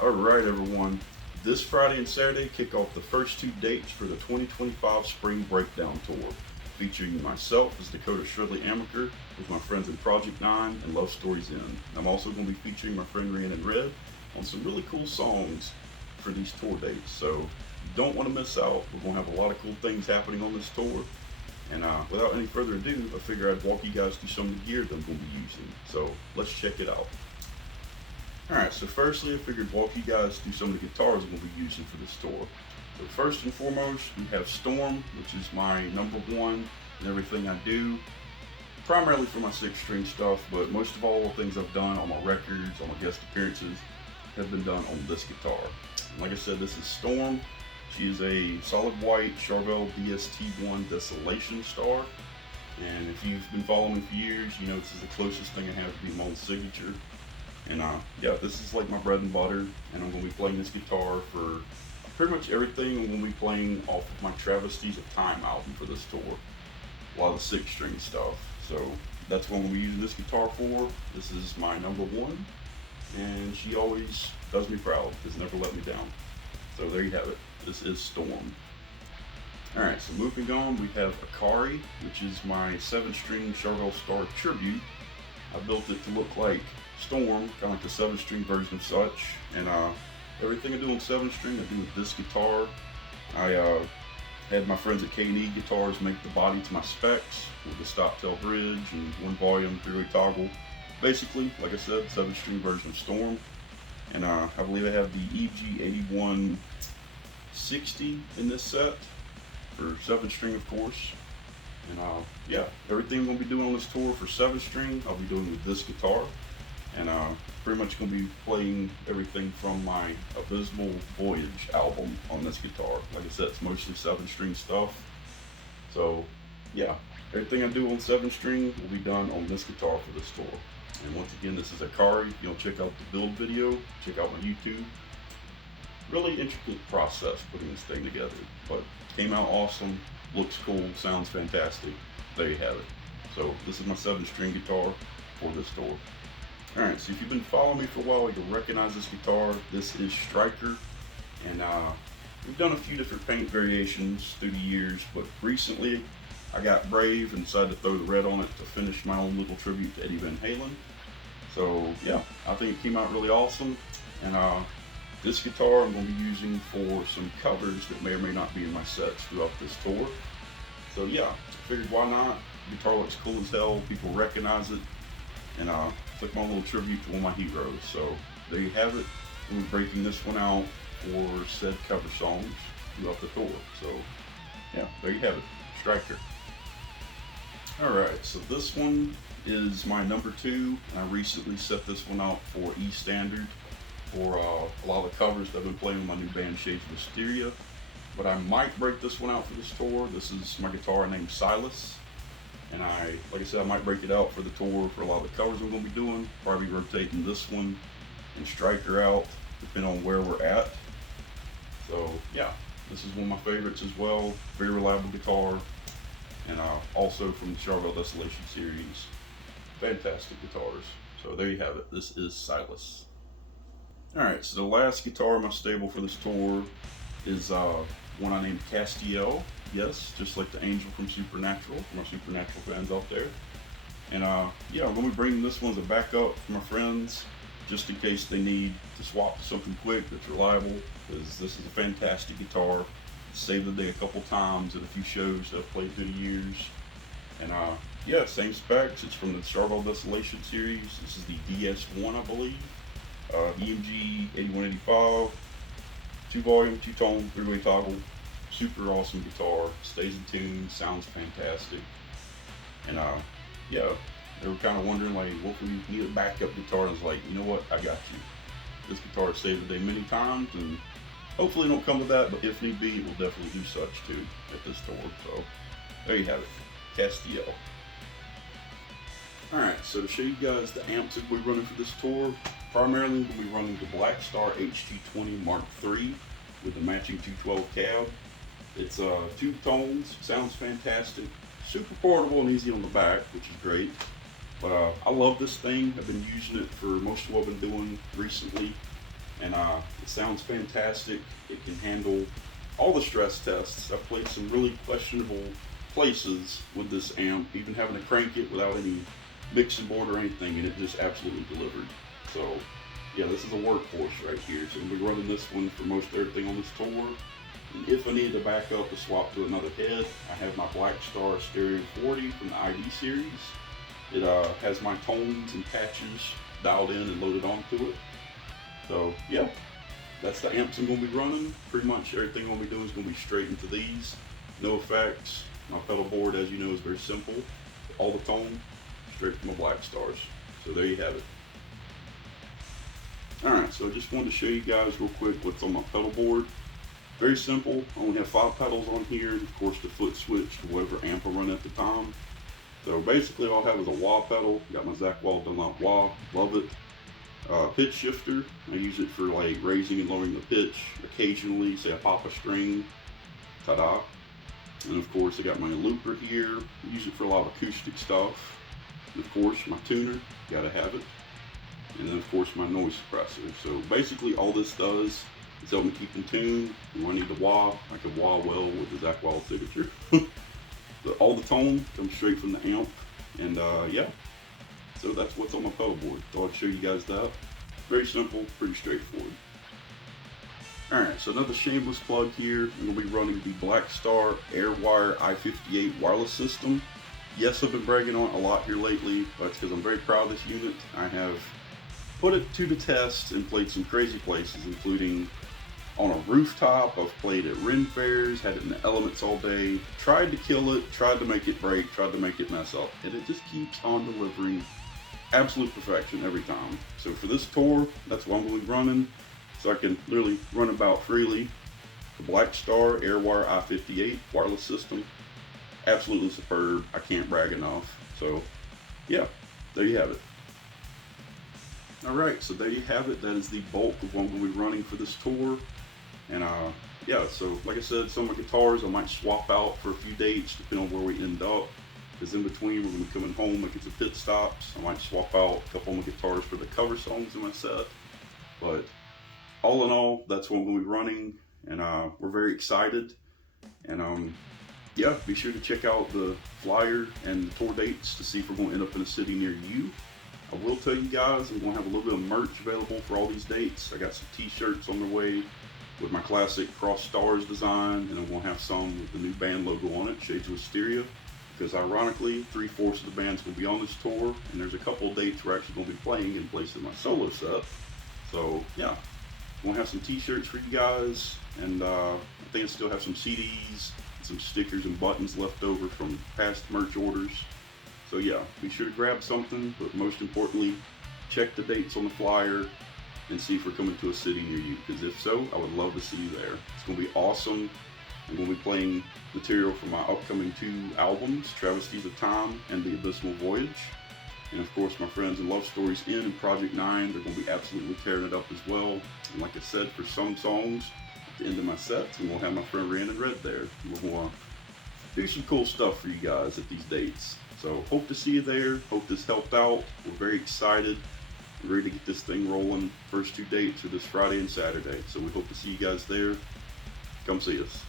Alright everyone, this Friday and Saturday kick off the first two dates for the 2025 Spring Breakdown Tour, featuring myself as Dakota Shredley Amaker with my friends in Project 9 and Love Stories In. I'm also going to be featuring my friend Rhiannon Red on some really cool songs for these tour dates, so you don't want to miss out. We're going to have a lot of cool things happening on this tour, and without any further ado, I figure I'd walk you guys through some of the gear that I'm going to be using, so let's check it out. Alright, so firstly I figured walk you guys through some of the guitars I'm going to be using for this tour. So first and foremost, we have Storm, which is my number one in everything I do. Primarily for my 6-string stuff, but most of all the things I've done on my records, on my guest appearances, have been done on this guitar. And like I said, this is Storm. She is a solid white Charvel DST1 Desolation Star. And if you've been following me for years, you know this is the closest thing I have to be my own signature. And yeah, this is like my bread and butter, and I'm going to be playing this guitar for pretty much everything. I'm going to be playing off of my Travesties of Time album for this tour, a lot of the 6-string stuff. So that's what I'm going to be using this guitar for. This is my number one, and she always does me proud, has never let me down. So there you have it, this is Storm. Alright, so moving on, we have Akari, which is my 7-string Charvel Star Tribute. I built it to look like Storm, kind of like the 7-string version of such, and everything I do on 7-string I do with this guitar. I had my friends at K&E Guitars make the body to my specs with the stop tail bridge and 1 volume 3-way toggle. Basically, like I said, 7-string version of Storm, and I believe I have the EG8160 in this set for 7-string, of course. And yeah, everything I'm going to be doing on this tour for 7-string, I'll be doing with this guitar. And pretty much going to be playing everything from my Abysmal Voyage album on this guitar. Like I said, it's mostly 7-string stuff. So yeah, everything I do on 7-string will be done on this guitar for this tour. And once again, this is Akari. You'll check out the build video, check out my YouTube. Really intricate process putting this thing together, but came out awesome, looks cool, sounds fantastic. There you have it. So this is my 7-string guitar for this tour. Alright, so if you've been following me for a while, you'll recognize this guitar. This is Striker, and we've done a few different paint variations through the years, but recently I got brave and decided to throw the red on it to finish my own little tribute to Eddie Van Halen. So yeah, I think it came out really awesome, and this guitar I'm going to be using for some covers that may or may not be in my sets throughout this tour. So yeah, I figured why not? The guitar looks cool as hell, people recognize it, and it's like my little tribute to one of my heroes. So there you have it. I'm breaking this one out for said cover songs throughout the tour. So yeah, there you have it, Striker. Alright, so this one is my number 2, and I recently set this one out for E standard for a lot of the covers that I've been playing with my new band Shades of Wisteria. But I might break this one out for this tour. This is my guitar named Silas. And like I said, I might break it out for the tour for a lot of the covers I'm going to be doing. Probably rotating this one and Striker out, depending on where we're at. So yeah, this is one of my favorites as well. Very reliable guitar. And also from the Charvel Desolation series. Fantastic guitars. So there you have it. This is Silas. Alright, so the last guitar in my stable for this tour is one I named Castiel. Yes, just like the angel from Supernatural, for my Supernatural fans out there. And yeah, I'm going to be bringing this one as a backup for my friends, just in case they need to swap to something quick that's reliable, because this is a fantastic guitar. It's saved the day a couple times at a few shows that I've played through the years. And yeah, same specs. It's from the Charvel Desolation series. This is the DS1, I believe. EMG 8185, 2 volume, 2 tone, 3-way toggle. Super awesome guitar, stays in tune, sounds fantastic. And yeah, they were kind of wondering like, what if we need a backup guitar? And I was like, you know what, I got you. This guitar has saved the day many times, and hopefully it won't come to that, but if need be, it will definitely do such too at this tour. So there you have it, Castiel. Alright, so to show you guys the amps that we're running for this tour, primarily we'll be running the Blackstar HT20 Mark III with the matching 212 cab. It's 2 tones, sounds fantastic, super portable and easy on the back, which is great. But I love this thing. I've been using it for most of what I've been doing recently. and it sounds fantastic. It can handle all the stress tests. I've played some really questionable places with this amp, even having to crank it without any mixing board or anything, and it just absolutely delivered. So yeah, this is a workhorse right here. So I'm gonna be running this one for most everything on this tour. And if I need to back up to swap to another head, I have my Blackstar Stereo 40 from the ID series. It has my tones and patches dialed in and loaded onto it. So yeah, that's the amps I'm going to be running. Pretty much everything I'm going to be doing is going to be straight into these. No effects. My pedal board, as you know, is very simple. All the tone, straight from my Blackstars. So there you have it. Alright, so I just wanted to show you guys real quick what's on my pedal board. Very simple. I only have 5 pedals on here, and of course the foot switch to whatever amp I run at the time. So basically all I have is a wah pedal. Got my Zackwall Dunlop wah, love it. Pitch shifter, I use it for like raising and lowering the pitch. Occasionally, say I pop a string, ta-da. And of course I got my looper here. I use it for a lot of acoustic stuff. And of course my tuner, gotta have it. And then of course my noise suppressor. So basically all this does is help me keep in tune. And when I need the wah, I can wah well with the Zackwall signature. All the tone comes straight from the amp, and yeah, so that's what's on my pedal board. Thought I'd show you guys that. Very simple, pretty straightforward. Alright, so another shameless plug here. I'm going to be running the Blackstar Airwire i58 wireless system. Yes, I've been bragging on it a lot here lately, but it's because I'm very proud of this unit. I have put it to the test and played some crazy places, including on a rooftop. I've played at Ren fairs, had it in the elements all day, tried to kill it, tried to make it break, tried to make it mess up, and it just keeps on delivering absolute perfection every time. So for this tour, that's what I'm going to be running, so I can literally run about freely. The Blackstar Airwire i58 wireless system, absolutely superb. I can't brag enough. So yeah, there you have it. Alright, so there you have it. That is the bulk of what I'm going to be running for this tour. And yeah, so like I said, some of my guitars I might swap out for a few dates depending on where we end up. Because in between we're going to be coming home, making some pit stops. I might swap out a couple of my guitars for the cover songs in my set. But all in all, that's what I'm going to be running. And we're very excited. And yeah, be sure to check out the flyer and the tour dates to see if we're going to end up in a city near you. I will tell you guys, I'm going to have a little bit of merch available for all these dates. I got some t-shirts on the way with my classic Cross Stars design, and I'm going to have some with the new band logo on it, Shades of Wisteria, because ironically, 3/4 of the band's going to be on this tour, and there's a couple of dates we're actually going to be playing in place of my solo set. So yeah, I'm going to have some t-shirts for you guys, and I think I still have some CDs, some stickers and buttons left over from past merch orders. So yeah, be sure to grab something, but most importantly, check the dates on the flyer and see if we're coming to a city near you, because if so, I would love to see you there. It's going to be awesome. I'm going to be playing material from my upcoming 2 albums, Travesties of Time and the Abysmal Voyage. And of course, my friends in Love Stories In and Project 9, they're going to be absolutely tearing it up as well. And like I said, for some songs, at the end of my sets, and we'll have my friend Rhiannon Red there. We're going to do some cool stuff for you guys at these dates. So hope to see you there. Hope this helped out. We're very excited. We're ready to get this thing rolling. First 2 dates are this Friday and Saturday. So we hope to see you guys there. Come see us.